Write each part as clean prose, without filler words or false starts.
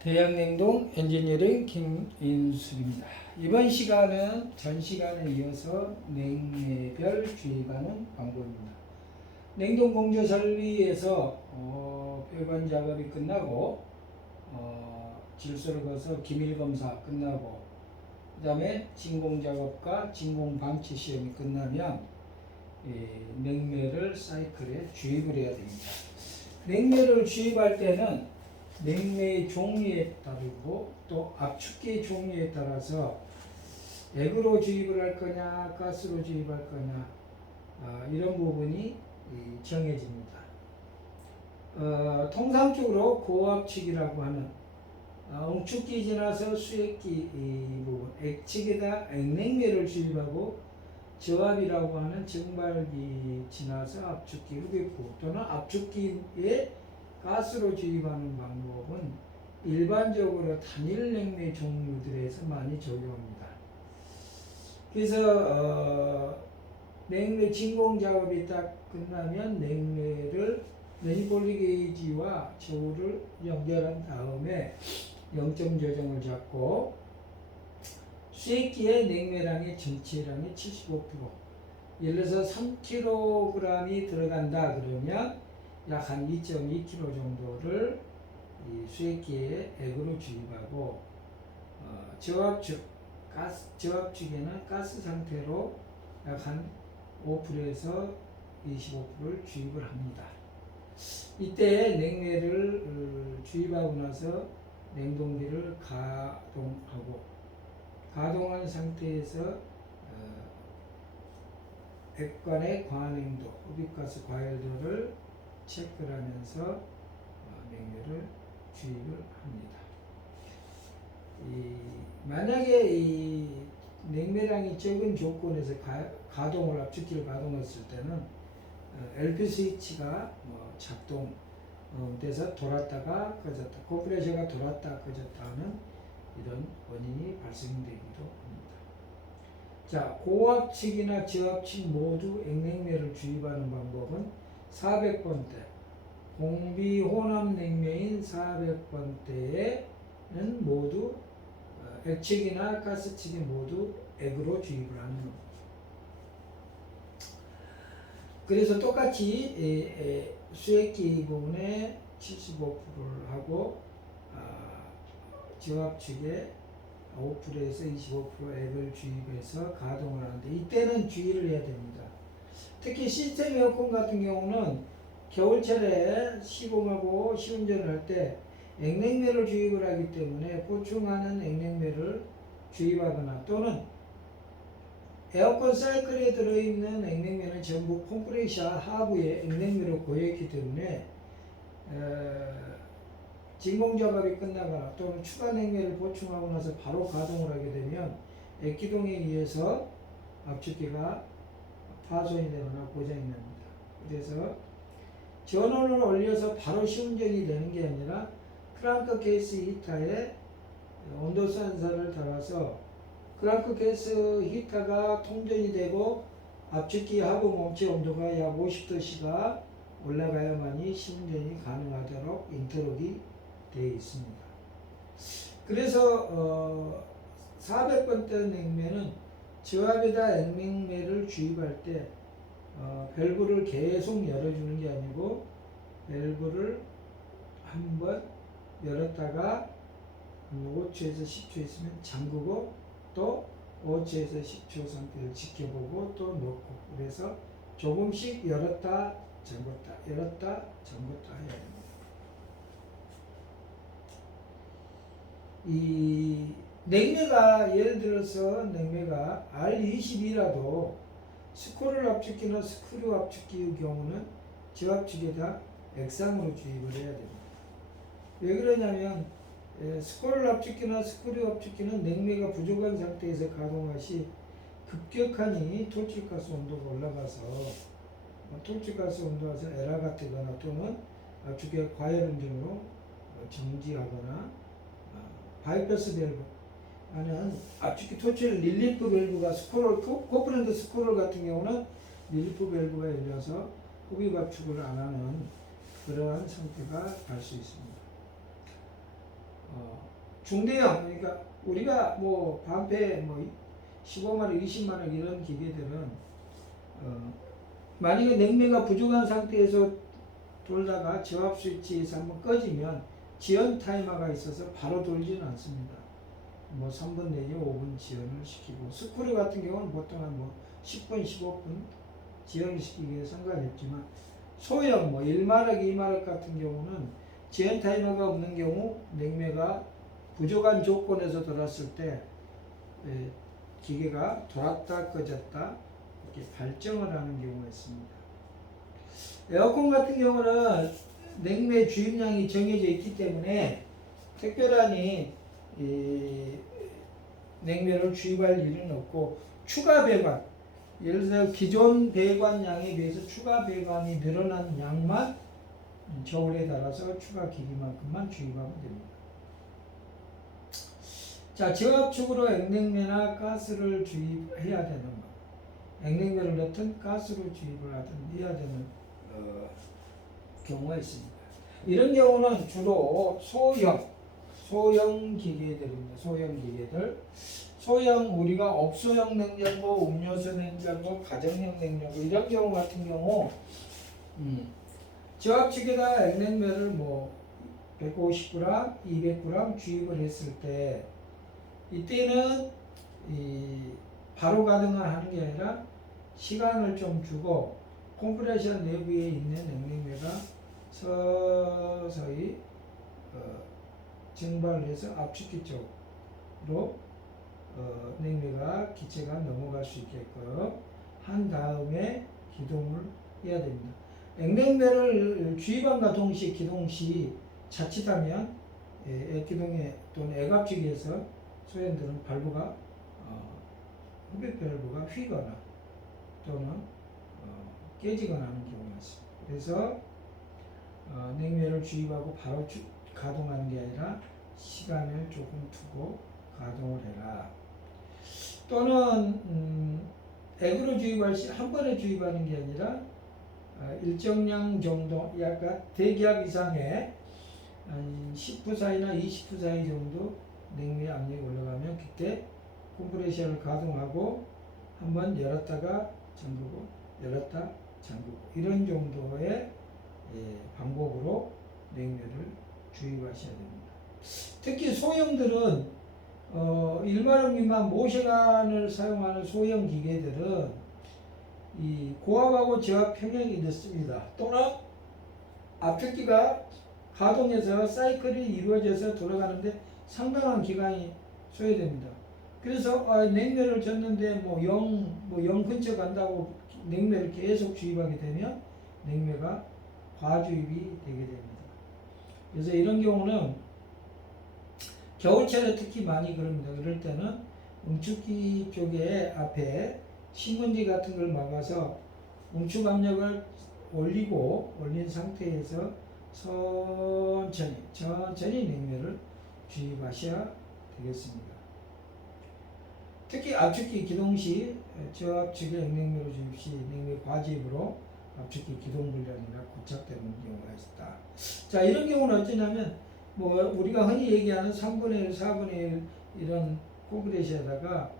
대양냉동 엔지니어링 김인숙입니다. 이번 시간은 전 시간에 이어서 냉매별 주입하는 방법입니다. 냉동 공조 설비에서 배관 작업이 끝나고 질소를 거서 기밀 검사 끝나고 그 다음에 진공 작업과 진공 방치 시험이 끝나면 냉매를 사이클에 주입을 해야 됩니다. 냉매를 주입할 때는 냉매의 종류에 따르고 또 압축기의 종류에 따라서 액으로 주입을 할 거냐 가스로 주입할 거냐 이런 부분이 정해집니다. 통상적으로 고압축이라고 하는 응축기 지나서 수액기 부분 액측에다 액냉매를 주입하고 저압이라고 하는 증발기 지나서 압축기 흡입부 또는 압축기에 가스로 주입하는 방법은 일반적으로 단일 냉매 종류들에서 많이 적용합니다. 그래서 냉매 진공 작업이 딱 끝나면 냉매를 매니폴드 게이지와 저울을 연결한 다음에 0점 조정을 잡고 수액기의 냉매량의 전체량의 75% 예를 들어서 3kg이 들어간다 그러면 약 한 2.2kg 정도를 이 수액기에 액으로 주입하고 저압축, 저압축에는 가스 상태로 약 한 5%에서 25%를 주입을 합니다. 이때 냉매를 주입하고 나서 냉동기를 가동한 상태에서 액관의 과냉도, 흡입가스 과열도를 체크를 하면서 냉매를 주입을 합니다. 만약에 이 냉매량이 적은 조건에서 압축기를 가동했을 때는 LP 스위치가 작동돼서 돌았다가 꺼졌다, 고프레셔가 돌았다 꺼졌다 하는 이런 원인이 발생되기도 합니다. 자, 고압측이나 저압측 모두 액냉매를 주입하는 방법은 400번대 공비 혼합 냉매인 400번대에는 모두 액측이나 가스측이 모두 액으로 주입을 하는 겁니다. 그래서 똑같이 수액기 부분에 75%를 하고 저압측에 5%에서 25% 액을 주입해서 가동을 하는데 이때는 주의를 해야 됩니다. 특히 시스템 에어컨 같은 경우는 겨울철에 시공하고 시운전을 할 때 액냉매를 주입을 하기 때문에 보충하는 액냉매를 주입하거나 또는 에어컨 사이클에 들어있는 액냉매는 전부 컴프레셔 하부에 액냉매로 고여있기 때문에 진공 작업이 끝나거나 또는 추가 냉매를 보충하고 나서 바로 가동을 하게 되면 액기동에 의해서 압축기가 파손이 되거나 고장이 납니다. 그래서 전원을 올려서 바로 시운전이 되는 게 아니라 크랑크 케이스 히터에 온도 센서를 달아서 크랑크 케이스 히터가 통전이 되고 압축기 하부 몸체 온도가 약 50도씨가 올라가야만이 시운전이 가능하도록 인터록이 되어 있습니다. 그래서 400번대 냉매는 저압에다 액냉매를 주입할 때 밸브를 계속 열어주는 게 아니고 밸브를 한번 열었다가 5초에서 10초 있으면 잠그고 또 5초에서 10초 상태를 지켜보고 또 넣고 그래서 조금씩 열었다 잠궜다 열었다 잠궜다 해야 됩니다. 이 냉매가 예를 들어서 냉매가 R22라도 스코를 압축기나 스크류 압축기의 경우는 저압축에다 액상으로 주입을 해야 됩니다. 왜 그러냐면 스코를 압축기나 스크류 압축기는 냉매가 부족한 상태에서 가동할 시 급격하니 토출가스 온도가 올라가서 토출가스 온도가 에러가 뜨거나 또는 압축기가 과열음정으로 정지하거나 바이퍼스 밸브 하는 압축기 토출 릴리프 밸브가 스코럴 코프랜드 스코럴 같은 경우는 릴리프 밸브가 열려서 흡입 압축을 안 하는 그러한 상태가 갈 수 있습니다. 중대형, 그러니까 우리가 뭐 반패 뭐 15마력, 20마력 이런 기계들은 만약에 냉매가 부족한 상태에서 돌다가 저압 스위치에서 한번 꺼지면 지연 타이머가 있어서 바로 돌지는 않습니다. 뭐 3분 내지 5분 지연을 시키고, 스크류 같은 경우는 보통 한 뭐 10분, 15분 지연을 시키기에 상관이 없지만, 소형 뭐 1마력, 2마력 같은 경우는 지연 타이머가 없는 경우 냉매가 부족한 조건에서 돌았을 때 기계가 돌았다 꺼졌다 이렇게 발정을 하는 경우가 있습니다. 에어컨 같은 경우는 냉매 주입량이 정해져 있기 때문에 특별하니 냉매를 주입할 일은 없고, 추가 배관, 예를 들어 기존 배관량에 비해서 추가 배관이 늘어난 양만 저울에 달아서 추가 기기만큼만 주입하면 됩니다. 자, 저압축으로 액냉매나 가스를 주입해야 되는 것, 액냉매를 넣든 가스로 주입을 하든 해야 되는 경우가 있습니다. 이런 경우는 주로 소형 기계들입니다. 소형 기계들. 소형, 우리가 업소형 냉장고, 음료수 냉장고, 가정용 냉장고 이런 경우 같은 경우 저압축에다 액냉매를 뭐 150g, 200g 주입을 했을 때, 이때는 바로 가동을 하는 게 아니라 시간을 좀 주고 컴프레셔 내부에 있는 액냉매가 서서히 증발을 해서 압축기 쪽으로 냉매가 기체가 넘어갈 수 있게끔 한 다음에 기동을 해야 됩니다. 액냉매를 주입함과 동시에 기동 시 자칫하면 액기동에 또는 액압축에서 소형들은 발부가 흡입 밸브가 휘거나 또는 깨지거나 하는 경우가 있습니다. 그래서 냉매를 주입하고 바로 가동하는 게 아니라 시간을 조금 두고 가동을 해라. 또는 액으로 주입할 시 한 번에 주입하는 게 아니라 일정량 정도, 약간 대기압 이상의 한 10분 사이나 20분 사이 정도 냉매 압력이 올라가면 그때 컴프레셔를 가동하고 한번 열었다가 잠그고 열었다 잠그고 이런 정도의 방법으로 냉매를 주입하셔야 됩니다. 특히 소형들은 1마력 미만 모셔간을 사용하는 소형 기계들은 이 고압하고 저압 평형이 늦습니다. 또는 압축기가 가동해서 사이클이 이루어져서 돌아가는데 상당한 기간이 소요됩니다. 그래서 냉매를 줬는데 뭐 0 근처 간다고 냉매를 계속 주입하게 되면 냉매가 과주입이 되게 됩니다. 그래서 이런 경우는 겨울철에 특히 많이 그럽니다. 그럴 때는 응축기 쪽에 앞에 신문지 같은 걸 막아서 응축 압력을 올린 상태에서 천천히 냉매를 주입하셔야 되겠습니다. 특히 압축기 기동 시 저압축에 액냉매로 주입 시 냉매 과주입으로 압축기 기동 불량이나 고착되는 경우가 있다. 자, 이런 경우는 어쩌냐면 뭐 우리가 흔히 얘기하는 3분의 1, 4분의 1 이런 컴프레셔에다가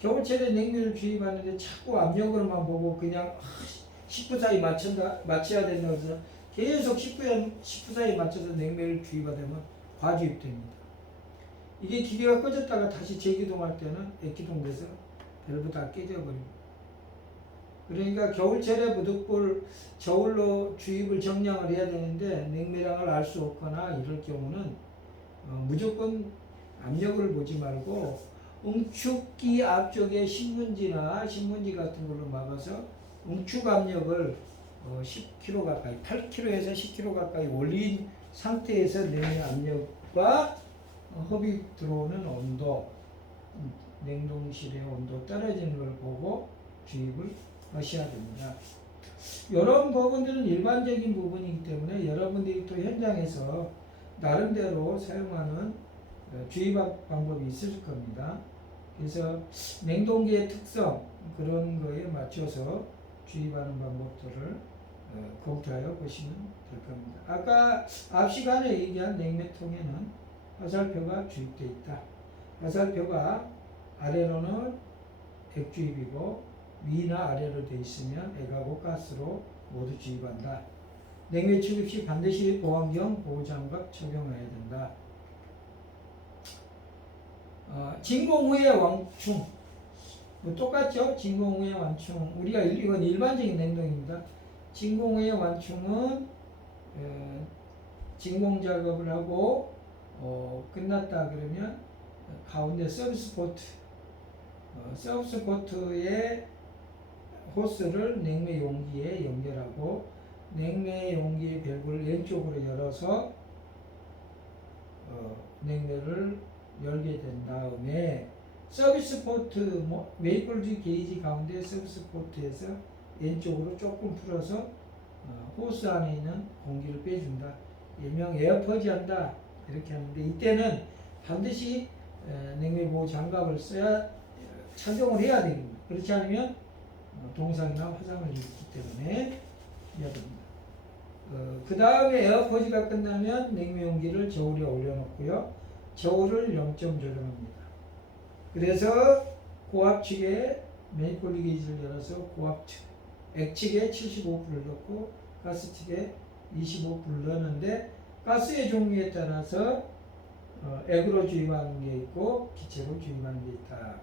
겨울철에 냉매를 주입하는데 자꾸 압력으로만 보고 그냥 10분 사이 맞춰야 된다고 해서 계속 10분 사이 맞춰서 냉매를 주입하면 과주입됩니다. 이게 기계가 꺼졌다가 다시 재기동할 때는 액기동돼서 밸브 다 깨져버립니다. 그러니까 겨울철에 부득불 저울로 주입을 정량을 해야 되는데 냉매량을 알 수 없거나 이럴 경우는 무조건 압력을 보지 말고 응축기 앞쪽에 신문지 같은 걸로 막아서 응축 압력을 10kg 가까이, 8kg에서 10kg 가까이 올린 상태에서 냉매 압력과 흡입 들어오는 온도, 냉동실의 온도 떨어지는 걸 보고 주입을 하셔야 됩니다. 이런 부분들은 일반적인 부분이기 때문에 여러분들이 또 현장에서 나름대로 사용하는 주입 방법이 있을 겁니다. 그래서 냉동기의 특성 그런 거에 맞춰서 주입하는 방법들을 검토하여 보시면 될 겁니다. 아까 앞 시간에 얘기한 냉매통에는 화살표가 주입되어 있다. 화살표가 아래로는 액주입이고 위나 아래로 되어 있으면 액하고 가스로 모두 주입한다. 냉매 출입 시 반드시 보안경 보호장갑 착용해야 된다. 진공 후의 완충 뭐 똑같죠? 진공 후의 완충 우리가 이건 일반적인 냉동입니다. 진공 후의 완충은 진공 작업을 하고 끝났다 그러면 가운데 서비스 포트에 호스를 냉매 용기에 연결하고 냉매 용기 밸브를 왼쪽으로 열어서 냉매를 열게 된 다음에 서비스 포트 메이플즈 게이지 가운데 서비스 포트에서 왼쪽으로 조금 풀어서 호스 안에 있는 공기를 빼준다. 일명 에어퍼지 한다. 이렇게 하는데 이때는 반드시 냉매 보호 장갑을 써야 착용을 해야 됩니다. 그렇지 않으면 동상이나 화상을 입기 때문에 해야 됩니다. 그 다음에 에어퍼지가 끝나면 냉매 용기를 저울에 올려놓고요. 저울을 0점 조정합니다. 그래서 고압측에 매니폴드 게이지를 열어서 고압측, 액측에 75%를 넣고 가스측에 25%를 넣는데 가스의 종류에 따라서 액으로 주입하는 게 있고 기체로 주입하는 게 있다.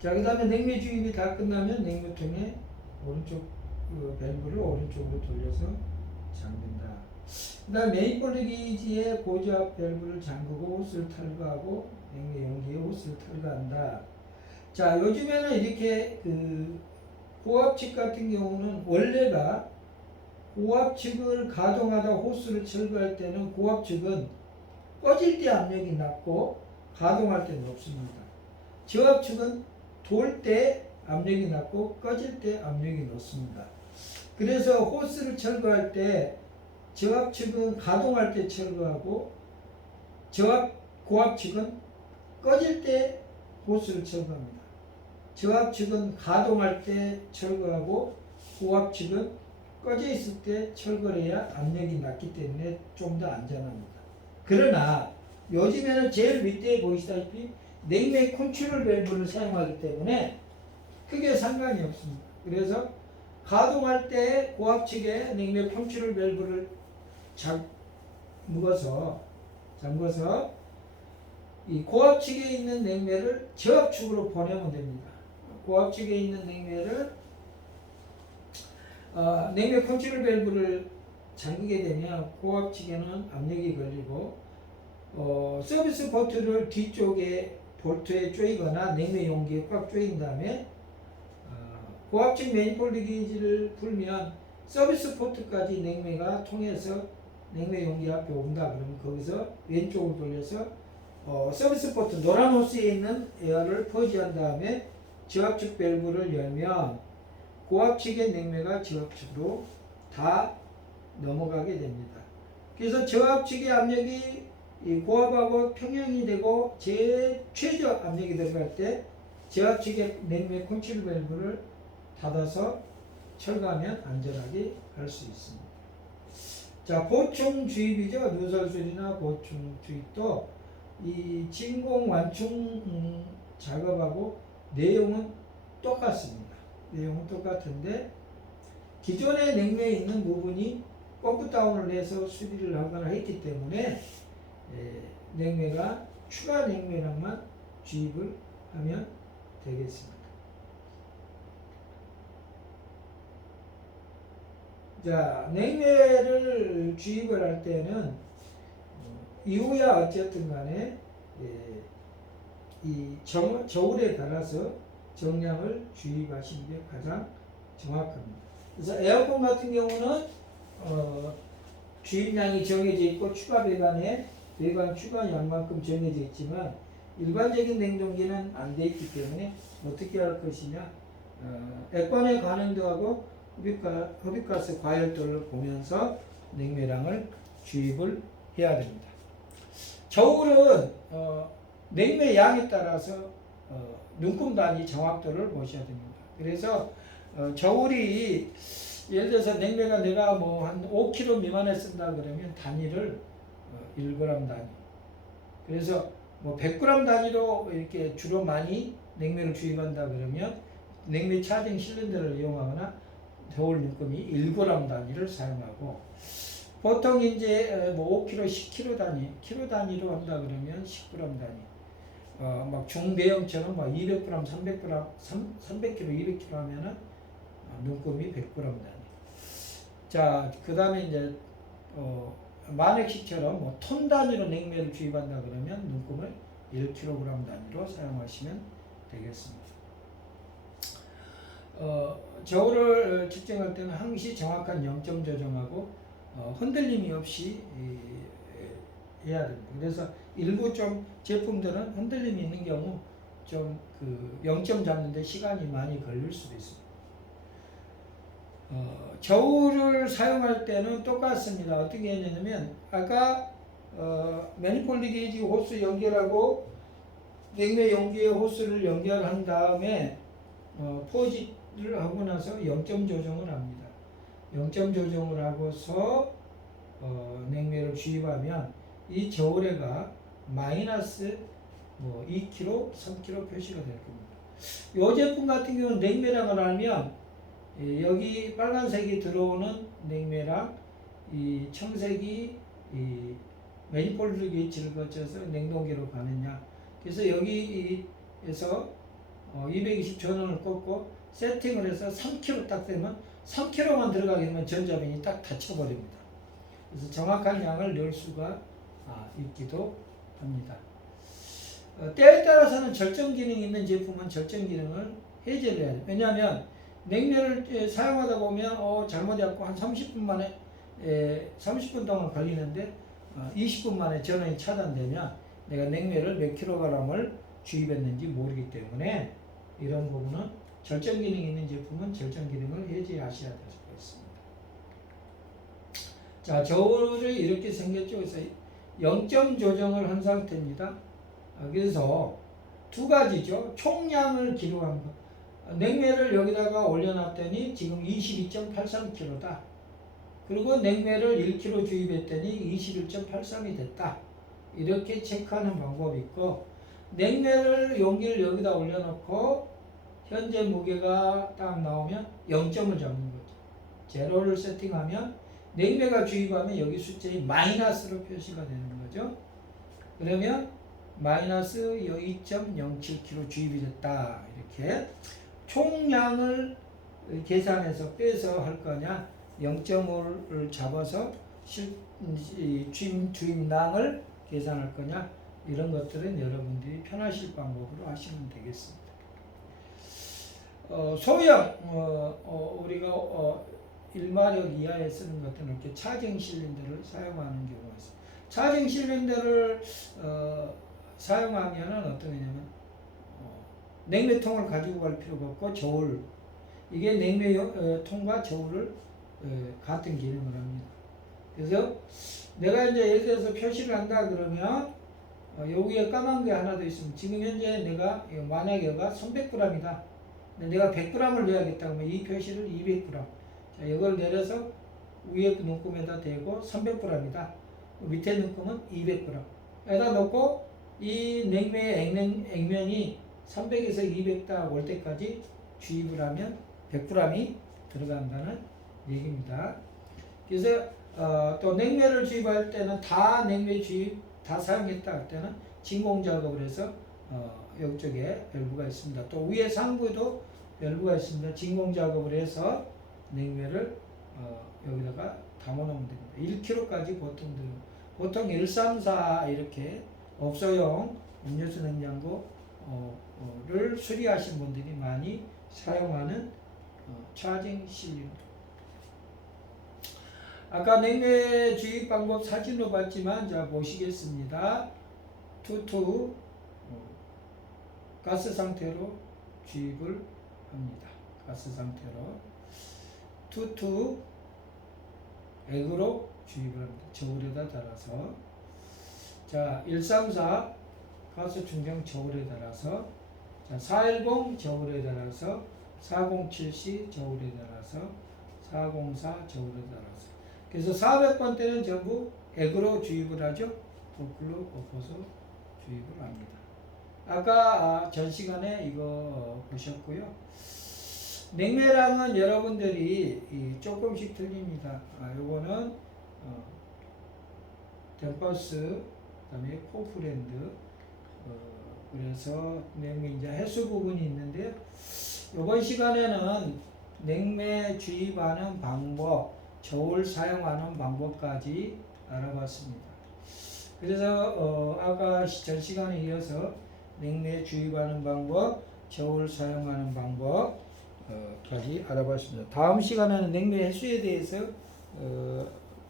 자, 그 다음에 냉매 주입이 다 끝나면 냉매통에 오른쪽 밸브를 오른쪽으로 돌려서 잠근다. 그 다음 메인폴드 게이지의 고저압 밸브를 잠그고 호스를 탈거하고 냉매 용기에 호스를 탈거한다. 자, 요즘에는 이렇게 고압측 같은 경우는 원래가 고압측을 가동하다 호스를 철거할 때는 고압측은 꺼질 때 압력이 낮고 가동할 때 높습니다. 저압측은 돌 때 압력이 낮고 꺼질 때 압력이 높습니다. 그래서 호스를 철거할 때 저압측은 가동할 때 철거하고 고압측은 꺼질 때 호스를 철거합니다. 저압측은 가동할 때 철거하고 고압측은 꺼져 있을 때 철거를 해야 압력이 낮기 때문에 좀 더 안전합니다. 그러나 요즘에는 제일 밑에 보시다시피 냉매 컨트롤 밸브를 사용하기 때문에 크게 상관이 없습니다. 그래서 가동할 때 고압측에 냉매 컨트롤 밸브를 잠궈서 이 고압측에 있는 냉매를 저압축으로 보내면 됩니다. 고압측에 있는 냉매를 냉매 컨트롤 밸브를 잠그게 되면 고압측에는 압력이 걸리고 서비스 포트를 뒤쪽에 볼트에 조이거나 냉매 용기에 꽉 조인 다음에 고압측 매니폴드 게이지를 풀면 서비스 포트까지 냉매가 통해서 냉매 용기 앞에 온다. 그러면 거기서 왼쪽으로 돌려서 서비스 포트 노란 호스에 있는 에어를 퍼지한 다음에 저압측 밸브를 열면 고압측의 냉매가 저압측으로 다 넘어가게 됩니다. 그래서 저압측의 압력이 이 고압하고 평형이 되고 최저 압력이 들어갈 때 저압측의 냉매 컨트롤 밸브를 닫아서 철거하면 안전하게 할 수 있습니다. 자, 보충 주입이죠. 누설술이나 보충 주입도 이 진공 완충 작업하고 내용은 똑같습니다. 내용은 똑같은데 기존의 냉매에 있는 부분이 펌프 다운을 해서 수리를 하거나 했기 때문에 냉매가 추가 냉매량만 주입을 하면 되겠습니다. 자, 냉매를 주입을 할 때는 이후야 어쨌든 간에 이 저울에 따라서 정량을 주입하시는 게 가장 정확합니다. 그래서 에어컨 같은 경우는 주입량이 정해져 있고 추가 배관 추가 양만큼 정해져 있지만 일반적인 냉동기는 안 돼 있기 때문에 어떻게 할 것이냐, 액관의 가능도하고 흡입가스 과열도를 보면서 냉매량을 주입을 해야 됩니다. 저울은 냉매 양에 따라서 눈금 단위 정확도를 보셔야 됩니다. 그래서 저울이 예를 들어서 냉매가 내가 뭐 한 5kg 미만에 쓴다 그러면 단위를 1g 단위. 그래서 뭐 100g 단위로 이렇게 주로 많이 냉매를 주입한다 그러면 냉매 차징 실린더를 이용하거나 저울 눈금이 1g 단위를 사용하고, 보통 이제 뭐 5kg, 10kg 단위, kg 단위로 한다 그러면 10g 단위. 막 중대형처럼 막 200g, 300g, 300kg, 200kg 하면은 눈금이 100g 단위. 자, 그 다음에 이제 만액식처럼 뭐 톤 단위로 냉매를 주입한다 그러면 눈금을 1kg 단위로 사용하시면 되겠습니다. 저울을 측정할 때는 항시 정확한 0점 조정하고 흔들림이 없이 해야 됩니다. 그래서 일부 좀 제품들은 흔들림이 있는 경우 좀 그 0점 잡는데 시간이 많이 걸릴 수도 있습니다. 저울을 사용할 때는 똑같습니다. 어떤 게 있냐면 아까 매니폴드 게이지 호스 연결하고 냉매 용기에 호스를 연결한 다음에 포지를 하고 나서 0점 조정을 합니다. 0점 조정을 하고서 냉매를 주입하면 이 저울에가 마이너스 뭐 2kg, 3kg 표시가 될 겁니다. 이 제품 같은 경우는 냉매량을 알면 여기 빨간색이 들어오는 냉매랑 이 청색이 이 매니폴드 게이지를 거쳐서 냉동기로 가느냐. 그래서 여기에서 220 전원을 꽂고 세팅을 해서 3kg 딱 되면 3kg만 들어가게 되면 전자변이 딱 닫혀버립니다. 그래서 정확한 양을 넣을 수가 있기도 합니다. 때에 따라서는 절정 기능이 있는 제품은 절정 기능을 해제를 해야 돼요. 왜냐하면 냉매를 사용하다 보면 잘못해갖고 한 30분 만에 30분 동안 걸리는데 20분 만에 전원이 차단되면 내가 냉매를 몇 킬로그램을 주입했는지 모르기 때문에 이런 부분은 절정 기능이 있는 제품은 절정 기능을 해제하셔야 될 수가 있습니다. 자, 저울이 이렇게 생겼죠. 그래서 0점 조정을 한 상태입니다. 그래서 두 가지죠. 총량을 기록한 거. 냉매를 여기다가 올려놨더니 지금 22.83kg다. 그리고 냉매를 1kg 주입했더니 21.83이 됐다. 이렇게 체크하는 방법이 있고, 냉매를 용기를 여기다 올려놓고 현재 무게가 딱 나오면 0점을 잡는 거죠. 제로를 세팅하면 냉매가 주입하면 여기 숫자에 마이너스로 표시가 되는 거죠. 그러면 마이너스 2.07kg 주입이 됐다. 이렇게 총량을 계산해서 빼서 할 거냐, 0점을 잡아서 주입량을 계산할 거냐, 이런 것들은 여러분들이 편하실 방법으로 하시면 되겠습니다. 소형 우리가 1마력 이하에 쓰는 것들은 이렇게 차징 실린더를 사용하는 경우가 있습니다. 차징 실린더를 사용하면은 어떤 거냐면 냉매통을 가지고 갈 필요가 없고 저울, 이게 냉매통과 저울을 같은 기능을 합니다. 그래서 내가 이제 예를 들어서 표시를 한다 그러면 여기에 까만 게 하나 더 있으면, 지금 현재 내가 만약에 얘가 300g이다. 내가 100g을 넣어야겠다 그러면 이 표시를 200g. 자, 이걸 내려서 위에 눈금에다 대고 300g이다. 밑에 눈금은 200g. 에다 놓고 이 냉매의 액면이 300에서 200다 올 때까지 주입을 하면 100g이 들어간다는 얘기입니다. 그래서 또 냉매를 주입할 때는 다 냉매 주입 다 사용했다 할 때는 진공 작업을 해서 이쪽에 밸브가 있습니다. 또 위에 상부에도 밸브가 있습니다. 진공 작업을 해서 냉매를 여기다가 담아놓으면 됩니다. 1kg까지 보통 134 이렇게 업소용 음료수 냉장고를 수리하신 분들이 많이 사용하는 차징 실린더. 아까 냉매 주입 방법 사진으로 봤지만, 자 보시겠습니다. 투투 가스 상태로 주입을 합니다. 가스 상태로 투투 액으로 주입을 합니다. 저울에다 달아서, 자 134 가스 충전 저울에 달아서, 자 410 저울에 달아서, 407C 저울에 달아서, 404 저울에 따라서. 그래서 400번 때는 전부 액으로 주입을 하죠. 거꾸로 엎어서 주입을 합니다. 아까 전 시간에 이거 보셨고요. 냉매랑은 여러분들이 조금씩 틀립니다. 요거는 덴버스, 그다음에 포프랜드, 그래서 냉매 이제 해수 부분이 있는데요. 이번 시간에는 냉매 주입하는 방법, 저울 사용하는 방법까지 알아봤습니다. 그래서 아까 전 시간에 이어서 냉매 주입하는 방법, 저울 사용하는 방법까지 알아봤습니다. 다음 시간에는 냉매 해수에 대해서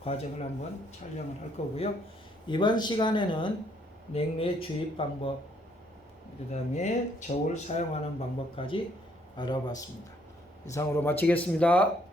과정을 한번 촬영을 할 거고요. 이번 시간에는 냉매 주입 방법, 그 다음에 저울 사용하는 방법까지 알아봤습니다. 이상으로 마치겠습니다.